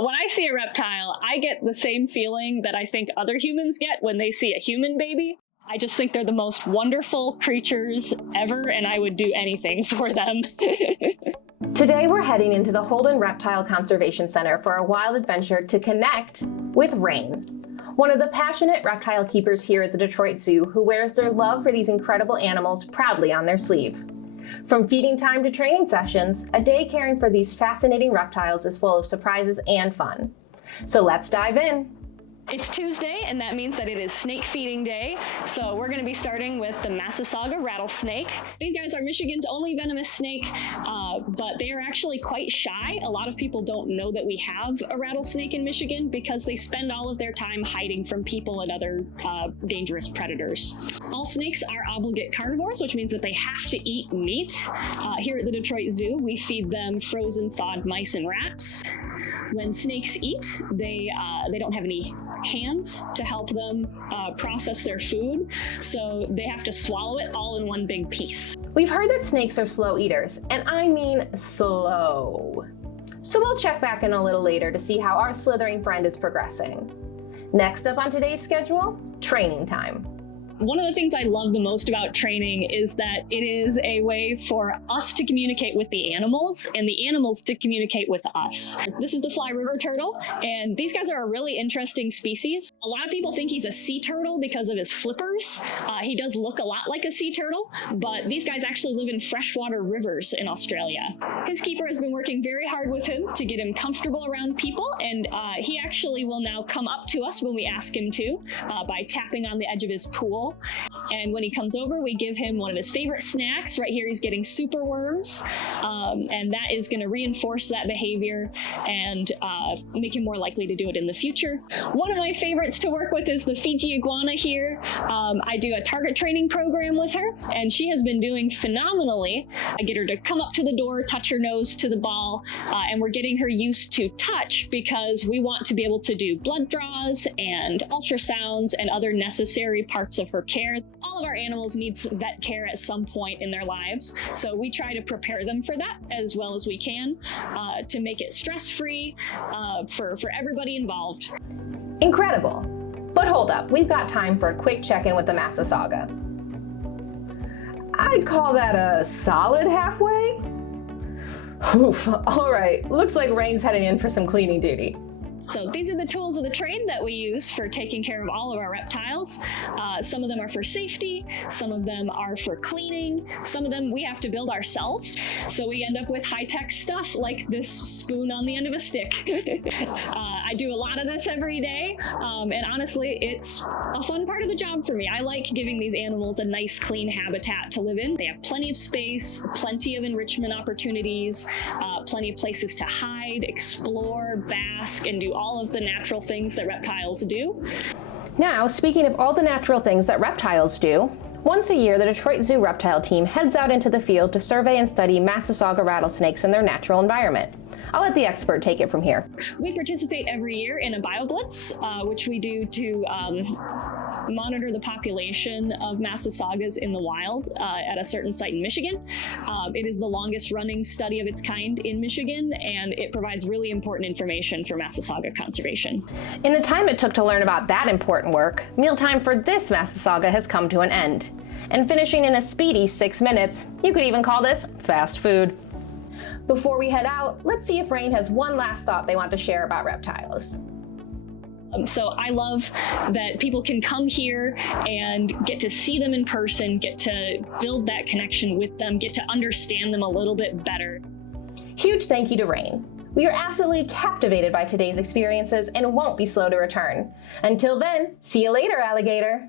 When I see a reptile, I get the same feeling that I think other humans get when they see a human baby. I just think they're the most wonderful creatures ever, and I would do anything for them. Today we're heading into the Holden Reptile Conservation Center for a wild adventure to connect with Reine, one of the passionate reptile keepers here at the Detroit Zoo who wears their love for these incredible animals proudly on their sleeve. From feeding time to training sessions, a day caring for these fascinating reptiles is full of surprises and fun. So let's dive in. It's Tuesday, and that means that it is snake feeding day. So we're going to be starting with the massasauga rattlesnake. These guys are Michigan's only venomous snake, but they are actually quite shy. A lot of people don't know that we have a rattlesnake in Michigan because they spend all of their time hiding from people and other dangerous predators. All snakes are obligate carnivores, which means that they have to eat meat. Here at the Detroit Zoo, we feed them frozen thawed mice and rats. When snakes eat, they don't have any hands to help them process their food, so they have to swallow it all in one big piece. We've heard that snakes are slow eaters, and I mean slow. So we'll check back in a little later to see how our slithering friend is progressing. Next up on today's schedule, training time. One of the things I love the most about training is that it is a way for us to communicate with the animals and the animals to communicate with us. This is the fly river turtle, and these guys are a really interesting species. A lot of people think he's a sea turtle because of his flippers. He does look a lot like a sea turtle, but these guys actually live in freshwater rivers in Australia. His keeper has been working very hard with him to get him comfortable around people, and he actually will now come up to us when we ask him to by tapping on the edge of his pool. And when he comes over, we give him one of his favorite snacks. Right here, he's getting super worms, and that is going to reinforce that behavior and make him more likely to do it in the future. One of my favorites to work with is the Fiji iguana here. I do a target training program with her, and she has been doing phenomenally. I get her to come up to the door, touch her nose to the ball, and we're getting her used to touch because we want to be able to do blood draws and ultrasounds and other necessary parts of her care. All of our animals need vet care at some point in their lives, so we try to prepare them for that as well as we can to make it stress-free for everybody involved. Incredible. But hold up, we've got time for a quick check-in with the massasauga. I'd call that a solid halfway. Oof, all right, looks like Reine's heading in for some cleaning duty. So these are the tools of the trade that we use for taking care of all of our reptiles. Some of them are for safety, some of them are for cleaning, some of them we have to build ourselves. So we end up with high-tech stuff like this spoon on the end of a stick. I do a lot of this every day, and honestly, it's a fun part of the job for me. I like giving these animals a nice, clean habitat to live in. They have plenty of space, plenty of enrichment opportunities, plenty of places to hide, explore, bask, and do all of the natural things that reptiles do. Now, speaking of all the natural things that reptiles do, once a year the Detroit Zoo reptile team heads out into the field to survey and study massasauga rattlesnakes in their natural environment. I'll let the expert take it from here. We participate every year in a BioBlitz, which we do to monitor the population of massasaugas in the wild at a certain site in Michigan. It is the longest running study of its kind in Michigan, and it provides really important information for massasauga conservation. In the time it took to learn about that important work, mealtime for this massasauga has come to an end. And finishing in a speedy 6 minutes, you could even call this fast food. Before we head out, let's see if Reine has one last thought they want to share about reptiles. So I love that people can come here and get to see them in person, get to build that connection with them, get to understand them a little bit better. Huge thank you to Reine. We are absolutely captivated by today's experiences and won't be slow to return. Until then, see you later, alligator.